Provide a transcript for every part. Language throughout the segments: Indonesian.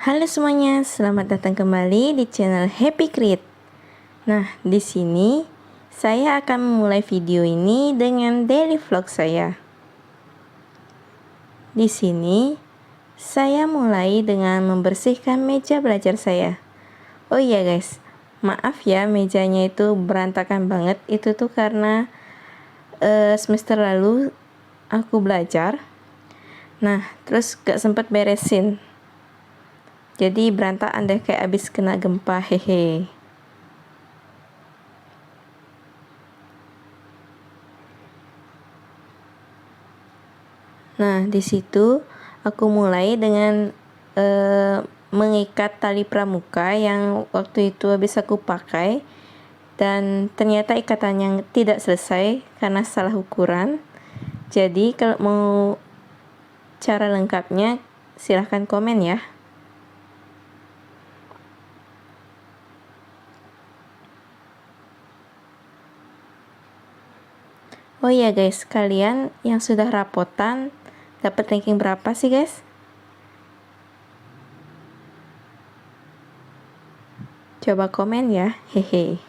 Halo semuanya, selamat datang kembali di channel Happy Create. Nah, di sini saya akan memulai video ini dengan daily vlog saya. Di sini saya mulai dengan membersihkan meja belajar saya. Oh iya guys, maaf ya mejanya itu berantakan banget. Itu tuh karena semester lalu aku belajar. Nah, terus gak sempet beresin. Jadi berantakan deh kayak abis kena gempa, hehe. Nah, di situ aku mulai dengan mengikat tali pramuka yang waktu itu habis aku pakai, dan ternyata ikatannya tidak selesai karena salah ukuran. Jadi kalau mau cara lengkapnya silahkan komen ya. Oh iya guys, kalian yang sudah rapotan dapat ranking berapa sih guys? Coba komen ya, hehe.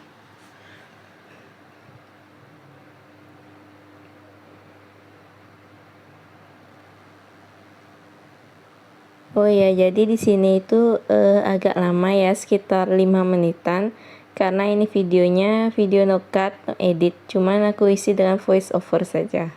Oh ya, jadi di sini itu agak lama ya, sekitar 5 menitan. Karena ini videonya video no cut, no edit, cuman aku isi dengan voice over saja.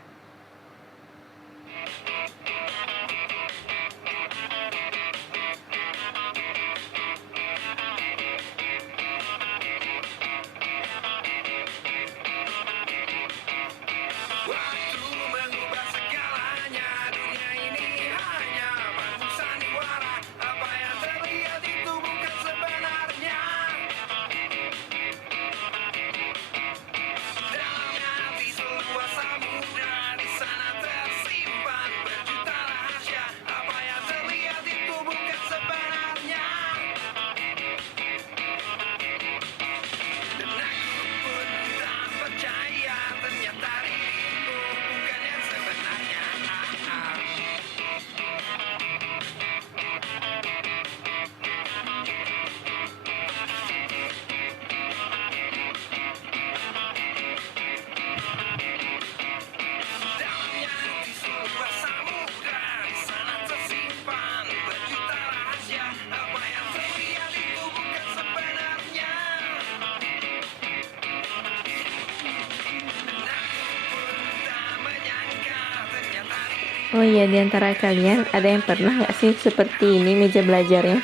Oh iya, diantara kalian ada yang pernah nggak sih seperti ini meja belajarnya?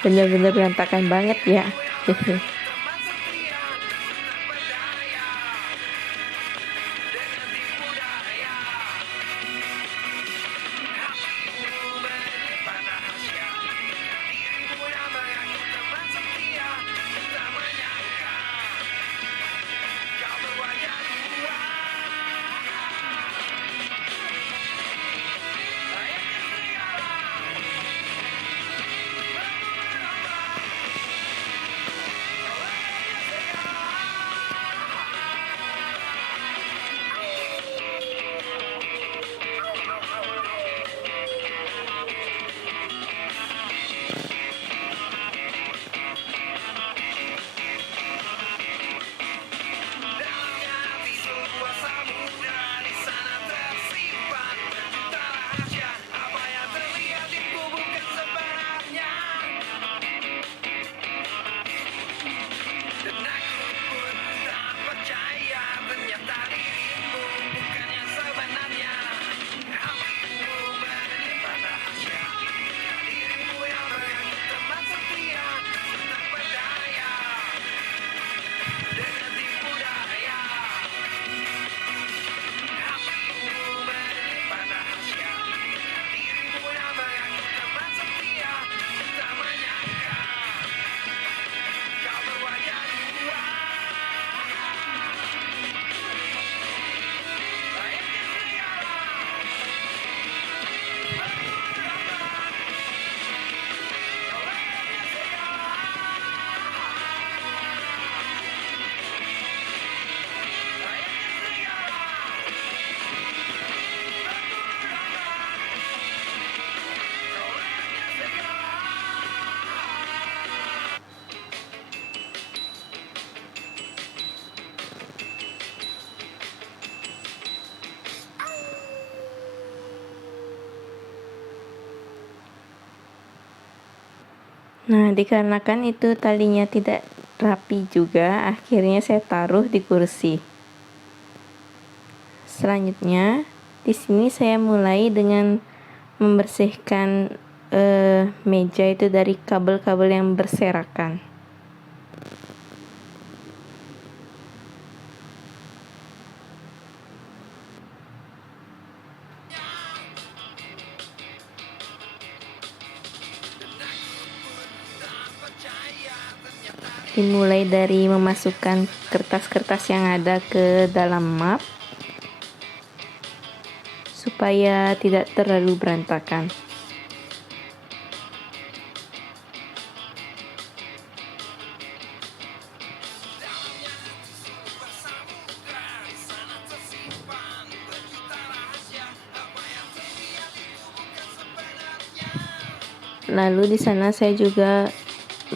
Bener-bener berantakan banget ya. Hehe. Nah, dikarenakan itu talinya tidak rapi juga, akhirnya saya taruh di kursi. Selanjutnya, di sini saya mulai dengan membersihkan meja itu dari kabel-kabel yang berserakan. Dimulai dari memasukkan kertas-kertas yang ada ke dalam map supaya tidak terlalu berantakan. Lalu di sana saya juga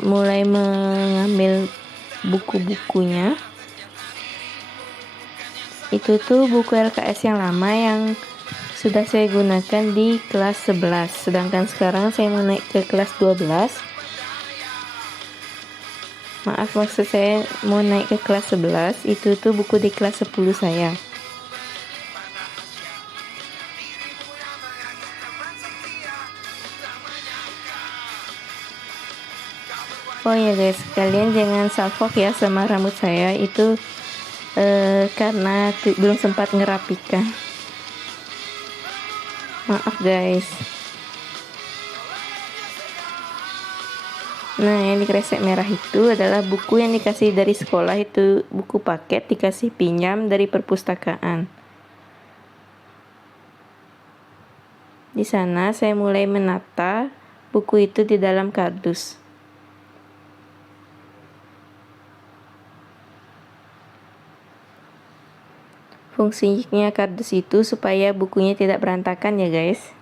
mulai mengambil buku-bukunya. Itu tuh buku LKS yang lama yang sudah saya gunakan di kelas 11, sedangkan sekarang saya mau naik ke kelas 12. Maaf, maksud saya mau naik ke kelas 11, itu tuh buku di kelas 10 saya. Oh ya guys, kalian jangan salfok ya sama rambut saya, itu karena belum sempat ngerapikan. Maaf guys. Nah, yang di kresek merah itu adalah buku yang dikasih dari sekolah, itu buku paket dikasih pinjam dari perpustakaan. Di sana saya mulai menata buku itu di dalam kardus. Fungsinya kardus itu supaya bukunya tidak berantakan ya guys.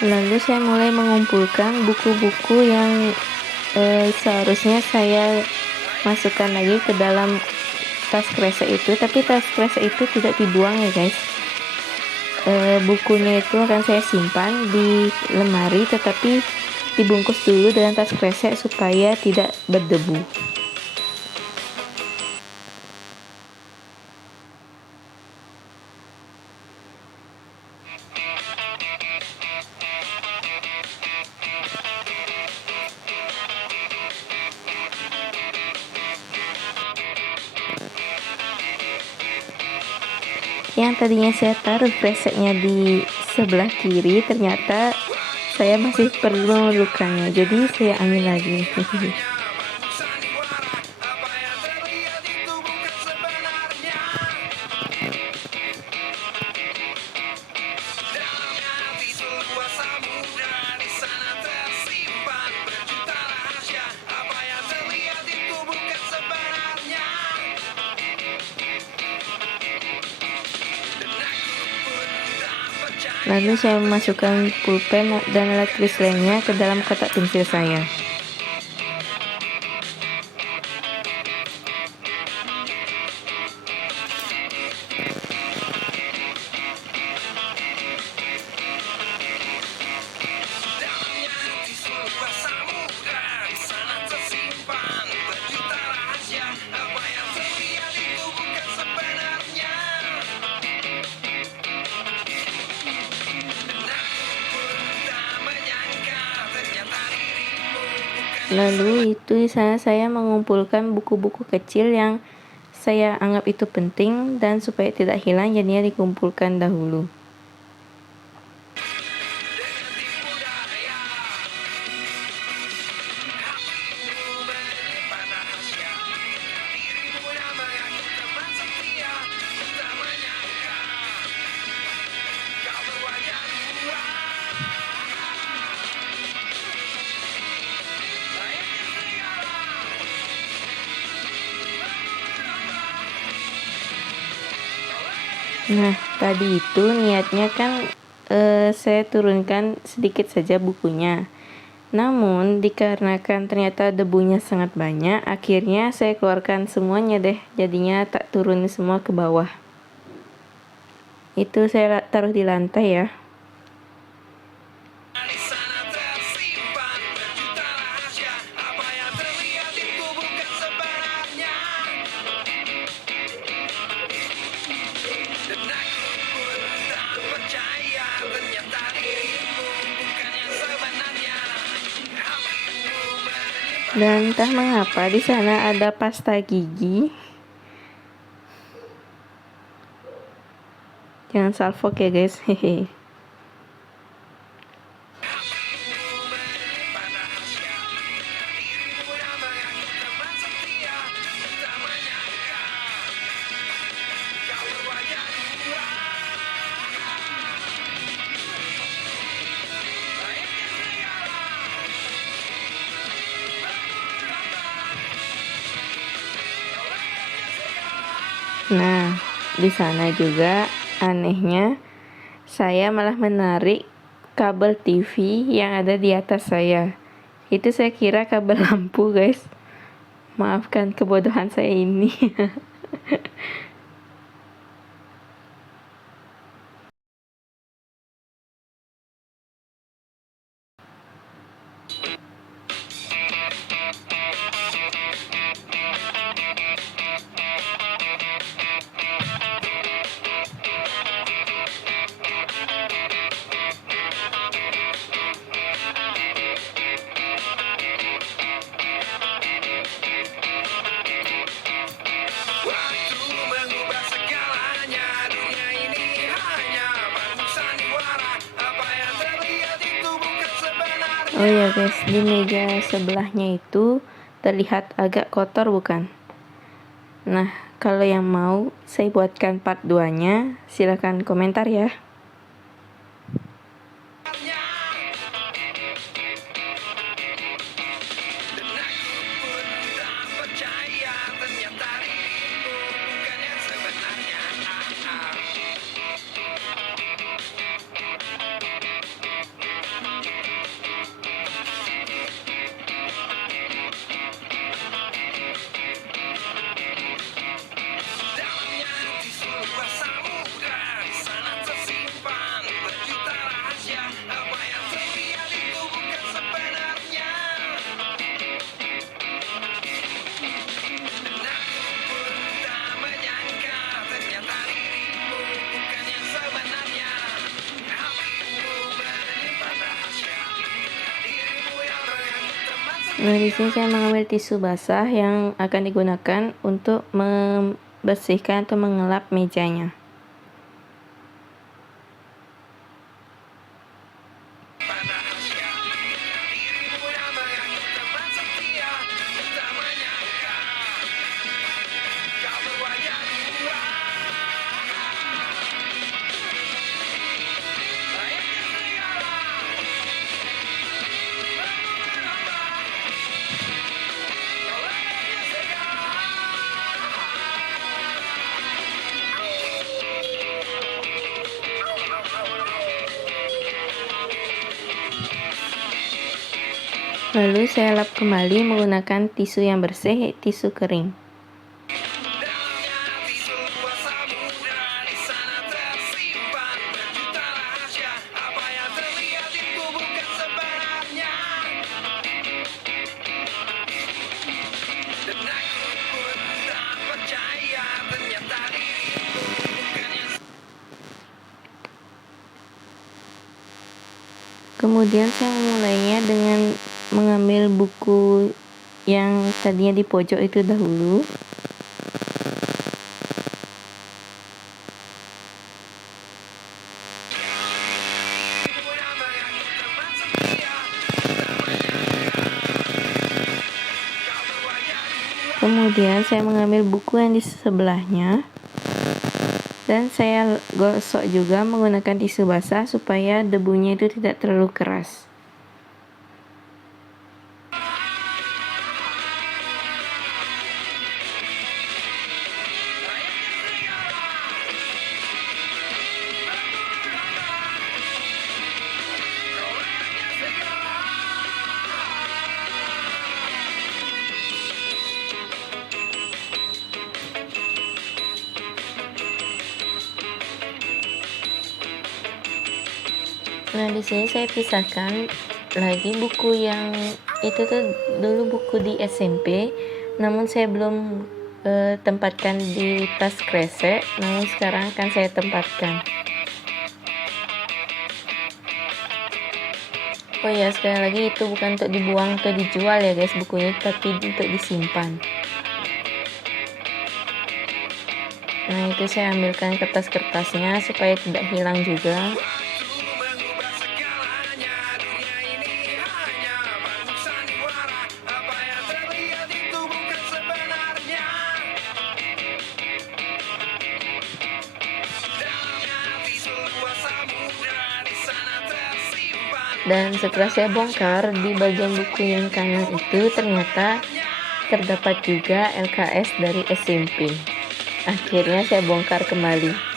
Lalu saya mulai mengumpulkan buku-buku yang seharusnya saya masukkan lagi ke dalam tas kresek itu, tapi tas kresek itu tidak dibuang ya guys. Bukunya itu akan saya simpan di lemari, tetapi dibungkus dulu dengan tas kresek supaya tidak berdebu. Yang tadinya saya taruh kreseknya di sebelah kiri, ternyata saya masih perlu memerlukannya, jadi saya ambil lagi. Lalu saya memasukkan pulpen dan alat tulis lainnya ke dalam kotak pensil saya. Lalu itu di sana saya mengumpulkan buku-buku kecil yang saya anggap itu penting dan supaya tidak hilang jadinya dikumpulkan dahulu. Nah, tadi itu niatnya kan saya turunkan sedikit saja bukunya. Namun, dikarenakan ternyata debunya sangat banyak, akhirnya saya keluarkan semuanya deh. Jadinya tak turun semua ke bawah. Itu saya taruh di lantai ya. Dan entah mengapa di sana ada pasta gigi. Jangan salfok ya guys, hehe. Nah, di sana juga anehnya saya malah menarik kabel TV yang ada di atas saya. Itu saya kira kabel lampu, guys. Maafkan kebodohan saya ini. Oh ya guys, di meja sebelahnya itu terlihat agak kotor bukan? Nah, kalau yang mau saya buatkan part 2-nya, silahkan komentar ya. Nah, di sini saya mengambil tisu basah yang akan digunakan untuk membersihkan atau mengelap mejanya. Lalu saya lap kembali menggunakan tisu yang bersih, tisu kering. Kemudian saya memulainya dengan mengambil buku yang tadinya di pojok itu dahulu. Kemudian saya mengambil buku yang di sebelahnya dan saya gosok juga menggunakan tisu basah supaya debunya itu tidak terlalu keras. Nah, di sini saya pisahkan lagi buku yang itu tuh dulu buku di SMP, namun saya belum tempatkan di tas kresek, namun sekarang akan saya tempatkan. Oh ya, sekali lagi itu bukan untuk dibuang atau dijual ya guys bukunya, tapi untuk disimpan. Nah, itu saya ambilkan kertas-kertasnya supaya tidak hilang juga. Dan setelah saya bongkar, di bagian buku yang kanan itu ternyata terdapat juga LKS dari SMP. Akhirnya saya bongkar kembali.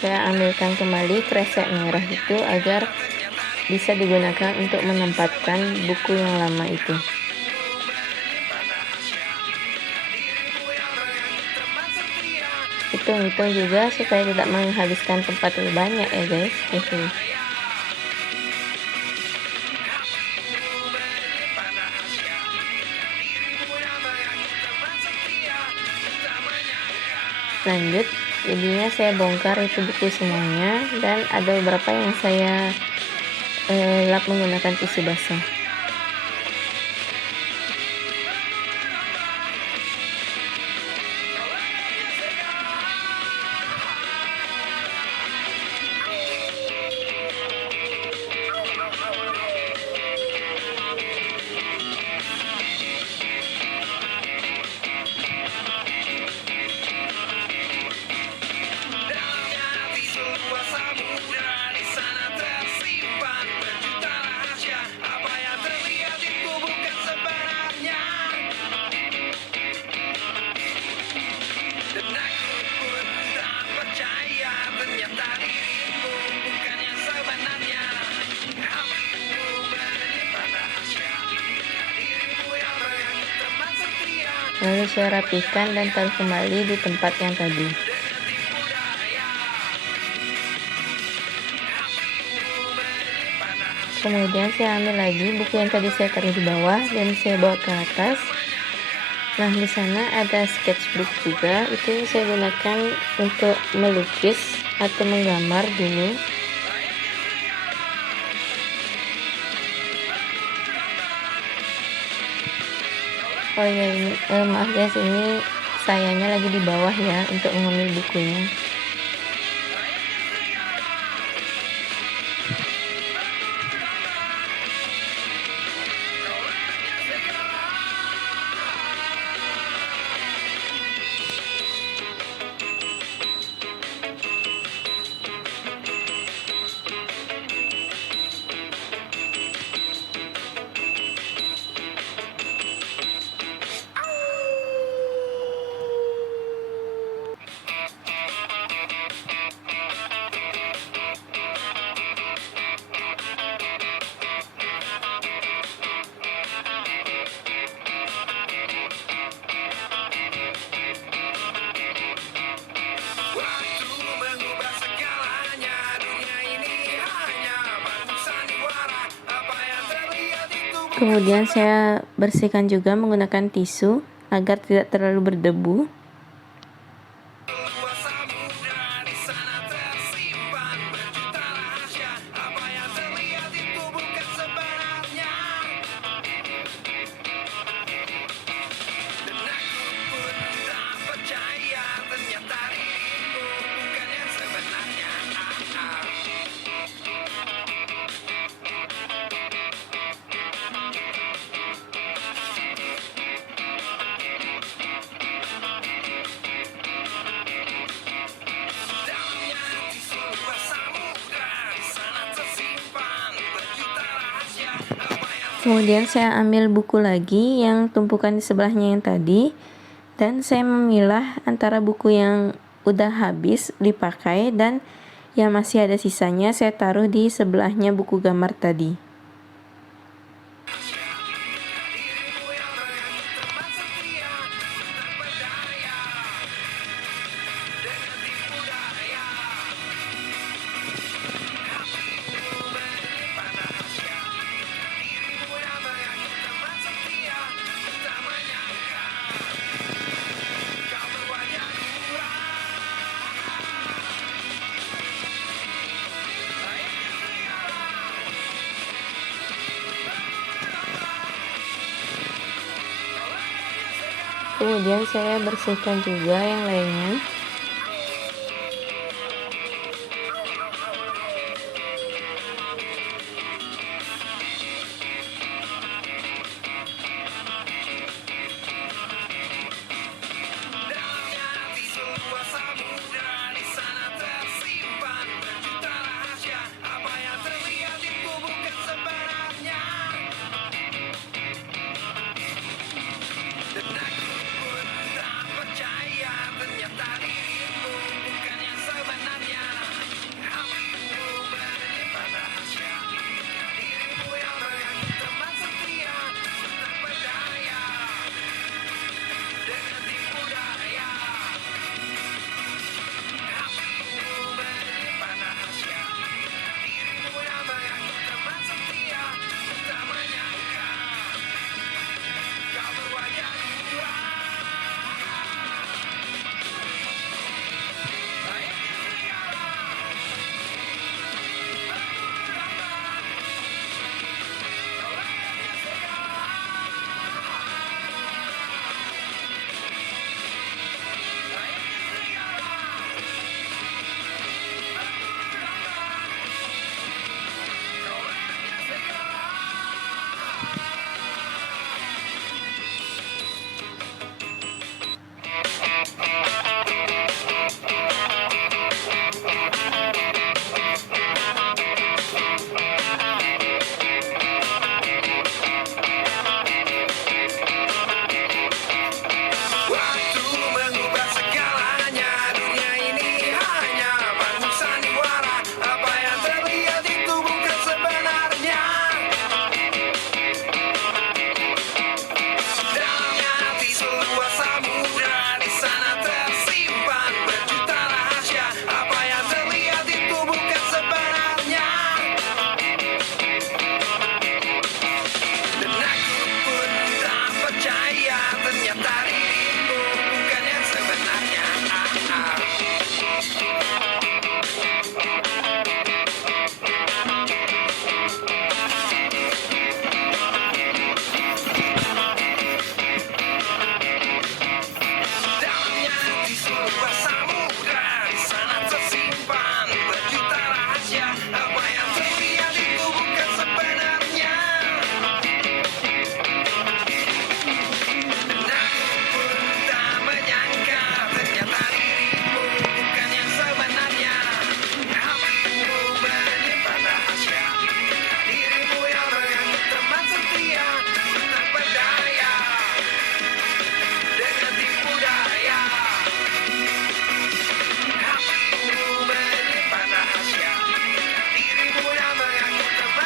Saya ambilkan kembali kresek merah itu agar bisa digunakan untuk menempatkan buku yang lama itu. Hitung-hitung juga supaya tidak menghabiskan tempat lebih banyak ya guys. Lanjut, jadinya saya bongkar itu buku semuanya dan ada beberapa yang saya lap menggunakan tisu basah. Lalu saya rapikan dan taruh kembali di tempat yang tadi. Kemudian saya ambil lagi buku yang tadi saya taruh di bawah dan saya bawa ke atas. Nah, di sana ada sketchbook juga, itu saya gunakan untuk melukis atau menggambar dulu. Oh ya, ini maaf guys, ini sayanya lagi di bawah ya untuk mengambil bukunya. Kemudian saya bersihkan juga menggunakan tisu agar tidak terlalu berdebu. Kemudian saya ambil buku lagi yang tumpukan di sebelahnya yang tadi, dan saya memilah antara buku yang udah habis dipakai dan yang masih ada sisanya saya taruh di sebelahnya buku gambar tadi. Kemudian saya bersihkan juga yang lainnya.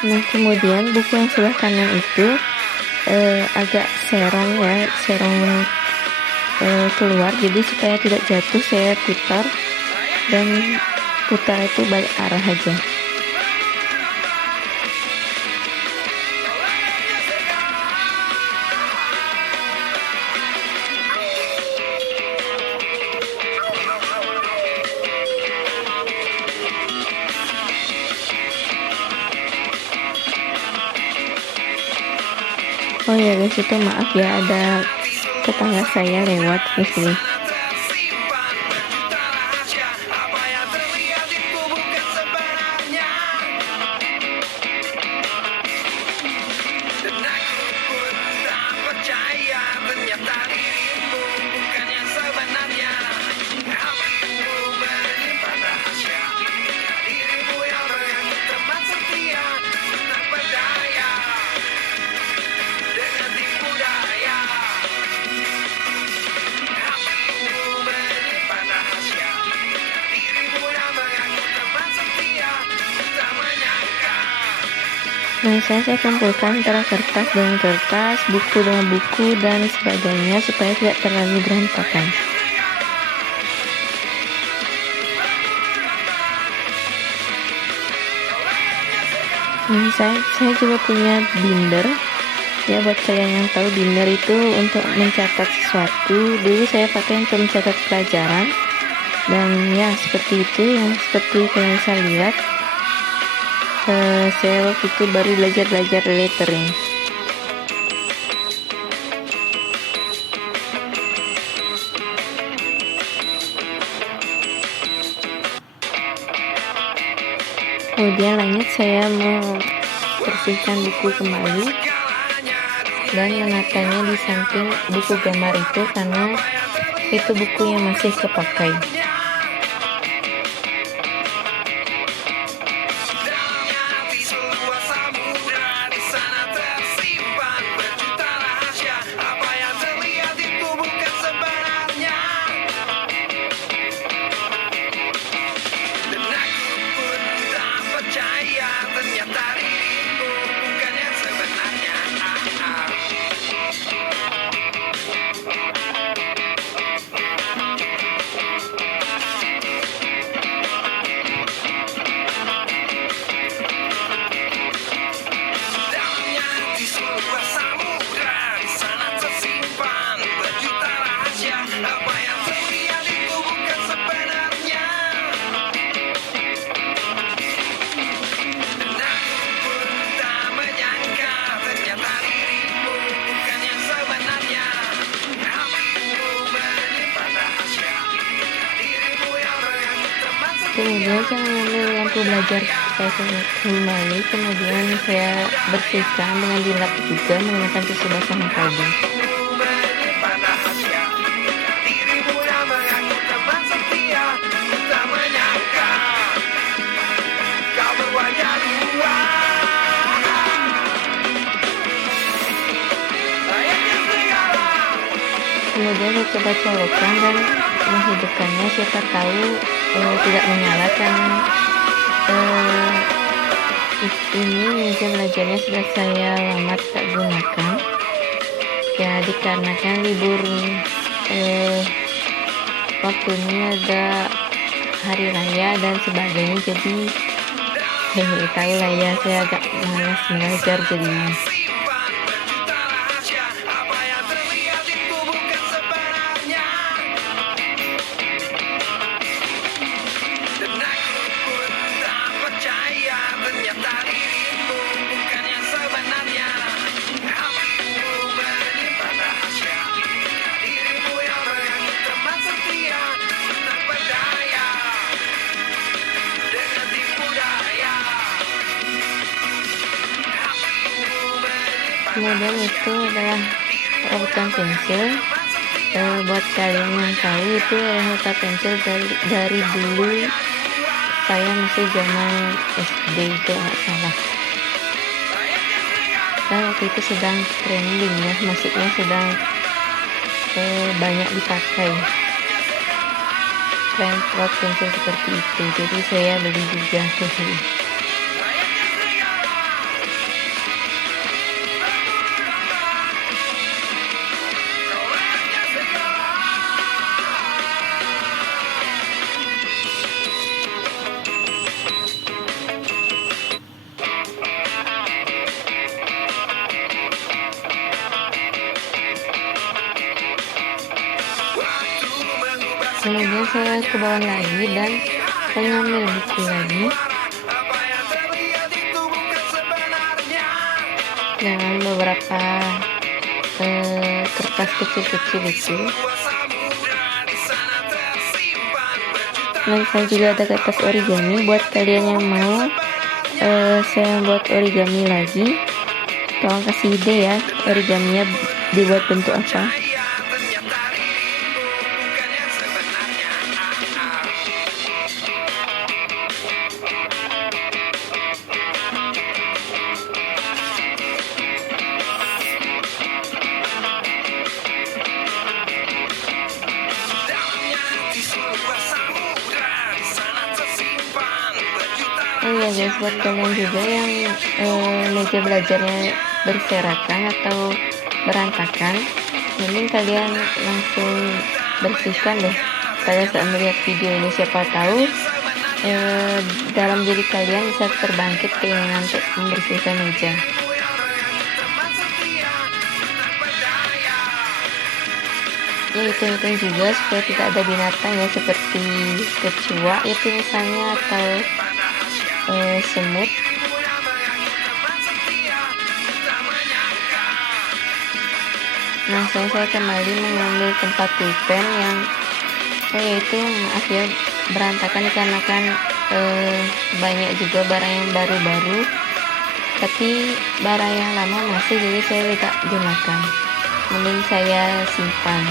Nah, kemudian buku yang sebelah kanan itu agak serong ya, keluar, jadi supaya tidak jatuh saya putar, dan putar itu balik arah aja. Oh ya guys, itu maaf ya, ada tetangga saya lewat di sini. Nah, saya kumpulkan antara kertas dengan kertas, buku dengan buku, dan sebagainya supaya tidak terlalu berantakan. Nah, saya juga punya binder. Ya, buat kalian yang tahu, binder itu untuk mencatat sesuatu. Dulu saya pakai untuk mencatat pelajaran. Dan ya, seperti itu, yang seperti kalian bisa lihat. Saya waktu itu baru belajar lettering. Kemudian lanjut, saya mau bersihkan buku kembali dan menatanya di samping buku gambar itu karena itu buku yang masih kepakai. Kemudian saya mengambil lampu belajar saya kembali, kemudian saya bersihkan dengan dilap juga menggunakan tisu basah yang tadi. Kemudian saya coba colokkan dan menghidupkannya, siapa tahu tidak menyala karena ini meja belajarnya sudah saya lama tak gunakan ya, dikarenakan libur waktu ini ada hari raya dan sebagainya, jadi tahu lah ya, saya agak malas belajar jadinya. Kemudian itu adalah rabutan pensil. Buat kalian yang tahu, itu rabutan pensil dari dulu saya masih zaman SD itu nggak salah. Dan waktu itu sedang trending ya, maksudnya sedang banyak dipakai tren rod pensil seperti itu, jadi saya beli juga. Kemudian saya ke bawah lagi dan mengambil buku lagi dengan beberapa kertas kecil-kecil itu. Dan saya juga ada kertas origami buat kalian yang mau saya buat origami lagi, tolong kasih ide ya, origaminya dibuat bentuk apa. Oh iya guys, buat kalian juga yang meja belajarnya berserakan atau berantakan, mending kalian langsung bersihkan deh pada saat melihat video ini. Siapa tahu dalam diri kalian bisa terbangkit keinginan untuk membersihkan meja. Ya, hitung-hitung juga supaya tidak ada binatang ya, seperti kecoa itu misalnya, atau semut. Nah, saya kembali mengambil tempat pulpen yang yaitu maaf ya berantakan dikarenakan banyak juga barang yang baru-baru, tapi barang yang lama masih, jadi saya tidak gunakan, mending saya simpan.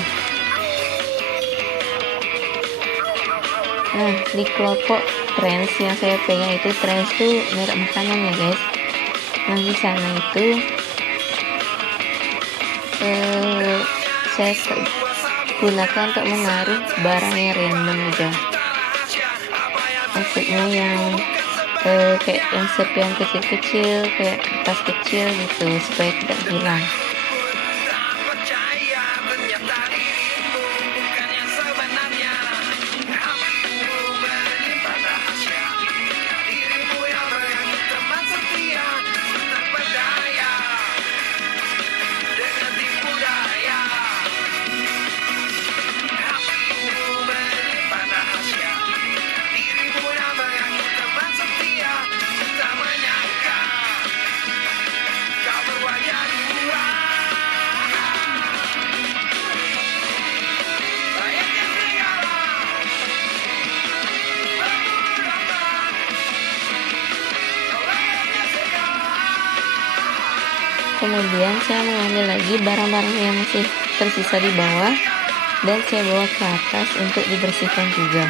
Nah, di kelompok Trends yang saya pegang itu, Trends tuh merek makanan ya guys. Nah, di sana itu saya gunakan untuk menaruh barang yang random aja, maksudnya yang kayak yang serpihan kecil-kecil, kayak kertas kecil gitu, supaya tidak hilang. Kemudian saya mengambil lagi barang-barang yang masih tersisa di bawah dan saya bawa ke atas untuk dibersihkan juga.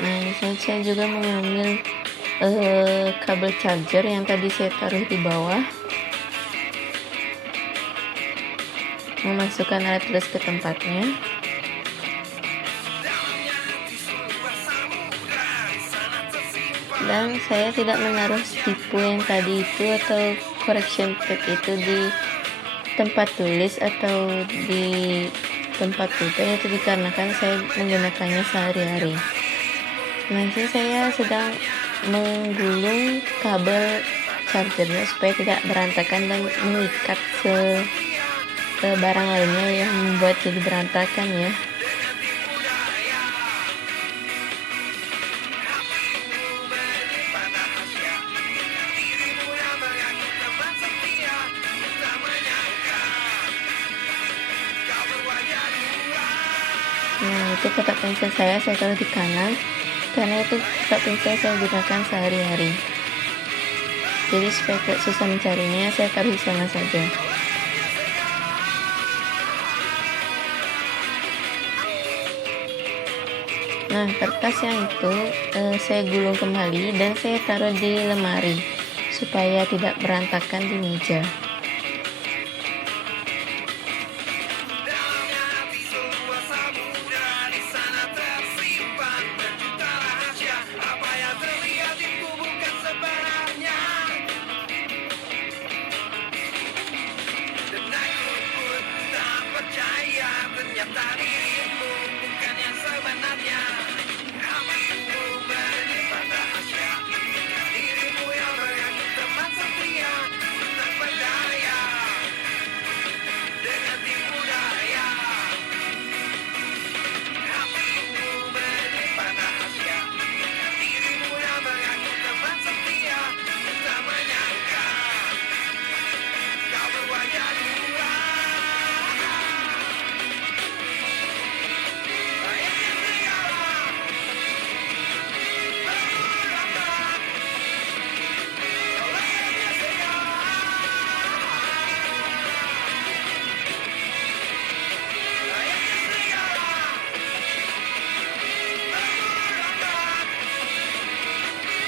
Nah, di sini saya juga mengambil kabel charger yang tadi saya taruh di bawah, memasukkan alat tulis ke tempatnya. Dan saya tidak menaruh tipu yang tadi itu atau correction pad itu di tempat tulis atau di tempat pulpen, itu dikarenakan saya menggunakannya sehari-hari. Nanti saya sedang menggulung kabel chargernya supaya tidak berantakan dan mengikat ke barang lainnya yang membuat jadi berantakan ya. Nah, itu kotak pensil saya taruh di kanan karena itu kotak pensil saya gunakan sehari-hari. Jadi supaya tidak susah mencarinya, saya taruh di sana saja. Nah, kertas yang itu saya gulung kembali dan saya taruh di lemari supaya tidak berantakan di meja.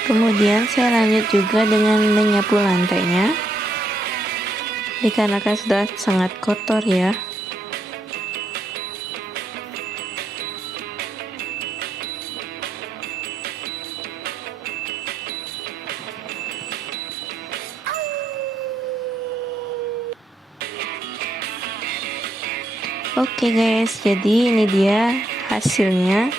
Kemudian saya lanjut juga dengan menyapu lantainya, dikarenakan sudah sangat kotor ya. Oke guys, jadi ini dia hasilnya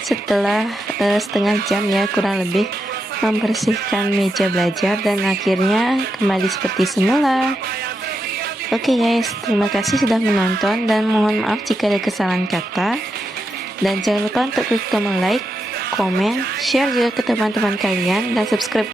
setelah setengah jam ya kurang lebih membersihkan meja belajar, dan akhirnya kembali seperti semula. Oke guys, terima kasih sudah menonton dan mohon maaf jika ada kesalahan kata, dan jangan lupa untuk klik tombol like, komen, share juga ke teman-teman kalian, dan subscribe